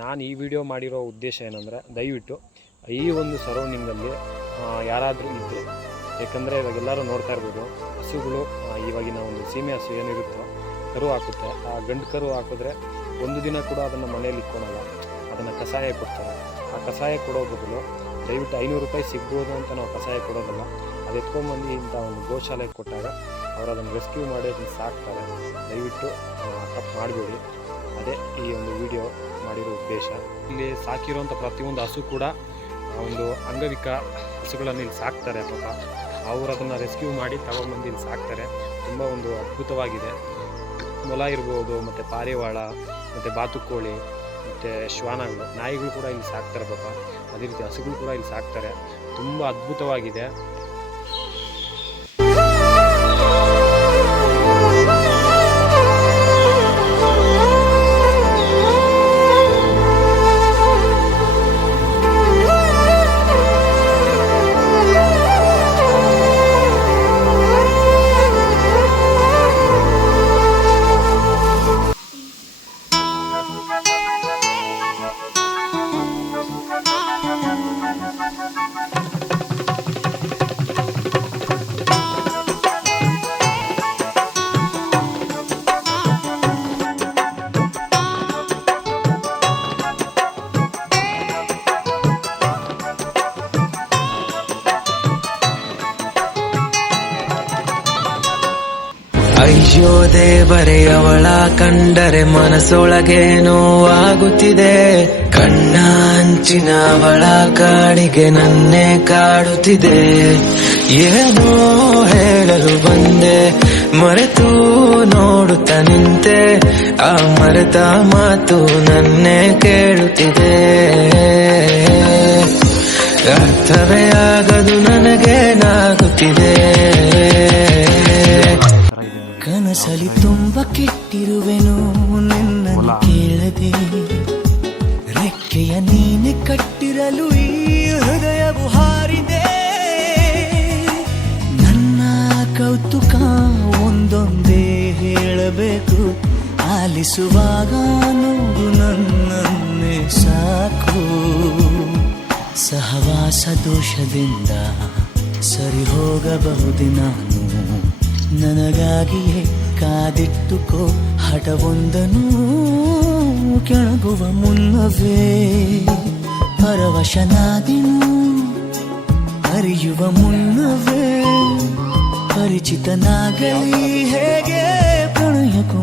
ನಾನು ಈ ವಿಡಿಯೋ ಮಾಡಿರೋ ಉದ್ದೇಶ ಏನಂದರೆ, ದಯವಿಟ್ಟು ಈ ಒಂದು ಸರೌಂಡಿಂಗಲ್ಲಿ ಯಾರಾದರೂ ಇದ್ದರೆ, ಏಕೆಂದರೆ ಇವಾಗ ಎಲ್ಲರೂ ನೋಡ್ತಾ ಇರ್ಬೋದು, ಹಸುಗಳು ಇವಾಗಿನ ಒಂದು ಸೀಮೆ ಹಸು ಏನಿರುತ್ತೋ ಕರು ಹಾಕುತ್ತೆ. ಆ ಗಂಡು ಕರು ಹಾಕಿದ್ರೆ ಒಂದು ದಿನ ಕೂಡ ಅದನ್ನು ಮನೇಲಿ ಇಟ್ಕೊಳಲ್ಲ, ಅದನ್ನು ಕಷಾಯ ಕೊಡ್ತಾರೆ. ಆ ಕಷಾಯ ಕೊಡೋ ಬದಲು ದಯವಿಟ್ಟು 500 ರೂಪಾಯಿ ಸಿಗ್ಬೋದು ಅಂತ ನಾವು ಕಷಾಯ ಕೊಡೋದಲ್ಲ, ಅದು ಎತ್ಕೊಂಡ್ಬಂದು ಇಂಥ ಒಂದು ಗೋಶಾಲೆಗೆ ಕೊಟ್ಟಾಗ ಅವರು ಅದನ್ನು ರೆಸ್ಕ್ಯೂ ಮಾಡಿ ಅದನ್ನು ಸಾಕ್ತಾರೆ. ದಯವಿಟ್ಟು ತಪ್ಪು ಮಾಡಬೇಡಿ. ಅದೇ ಈ ಒಂದು ವಿಡಿಯೋ ಮಾಡಿರೋ ಉದ್ದೇಶ. ಇಲ್ಲಿ ಸಾಕಿರೋಂಥ ಪ್ರತಿಯೊಂದು ಹಸು ಕೂಡ ಒಂದು ಅಂಗವಿಕ ಹಸುಗಳನ್ನು ಇಲ್ಲಿ ಸಾಕ್ತಾರೆ. ಪಾಪ ಅವರು ಅದನ್ನು ರೆಸ್ಕ್ಯೂ ಮಾಡಿ ತಗೊಂಡ್ಬಂದು ಇಲ್ಲಿ ಸಾಕ್ತಾರೆ. ತುಂಬ ಒಂದು ಅದ್ಭುತವಾಗಿದೆ. ಮೊಲ ಇರ್ಬೋದು, ಮತ್ತು ಪಾರಿವಾಳ, ಮತ್ತು ಬಾತುಕೋಳಿ, ಮತ್ತು ಶ್ವಾನಗಳು, ನಾಯಿಗಳು ಕೂಡ ಇಲ್ಲಿ ಸಾಕ್ತಾರೆ ಪಾಪ. ಅದೇ ರೀತಿ ಹಸುಗಳು ಕೂಡ ಇಲ್ಲಿ ಸಾಕ್ತಾರೆ. ತುಂಬ ಅದ್ಭುತವಾಗಿದೆ. ಅಯ್ಯೋ ದೇವರೇ, ಅವಳ ಕಂಡರೆ ಮನಸ್ಸೊಳಗೆ ನೋವಾಗುತ್ತಿದೆ. ಕಣ್ಣ ಅಂಚಿನ ಅವಳ ಕಾಡಿಗೆ ನನ್ನೇ ಕಾಡುತ್ತಿದೆ. ಏನೋ ಹೇಳಲು ಬಂದೆ, ಮರೆತು ನೋಡುತ್ತ ನಿಂತೆ. ಆ ಮರೆತ ಮಾತು ನನ್ನೇ ಕೇಳುತ್ತಿದೆ. ಅರ್ಥವೇ ಆಗದು ನನಗೇನಾಗುತ್ತಿದೆ. ಕನಸಲಿ ತುಂಬ ಕೆಟ್ಟಿರುವೆನು ನಿನ್ನನ್ನು ಕೇಳದೆ. ರೆಕ್ಕೆಯ ನೀನೆ ಕಟ್ಟಿರಲು ಈ ಹೃದಯವು ಹಾರಿದೆ. ನನ್ನ ಕೌತುಕ ಒಂದೊಂದೇ ಹೇಳಬೇಕು. ಆಲಿಸುವಾಗ ನೋಡು ನನ್ನನ್ನೇ ಸಾಕು. ಸಹವಾಸ ದೋಷದಿಂದ ಸರಿ ಹೋಗಬಹುದೇ ನಾನು. ನನಗಾಗಿಯೇ ಕಾದಿಟ್ಟುಕೋ ಹಠವೊಂದನು. ಕೆಳಗುವ ಮುನ್ನವೇ ಪರವಶನಾದಿನು. ಅರಿಯುವ ಮುನ್ನವೇ ಪರಿಚಿತನಾಗಲಿ ಹೇಗೆ ಪ್ರಣಯಕ್ಕೂ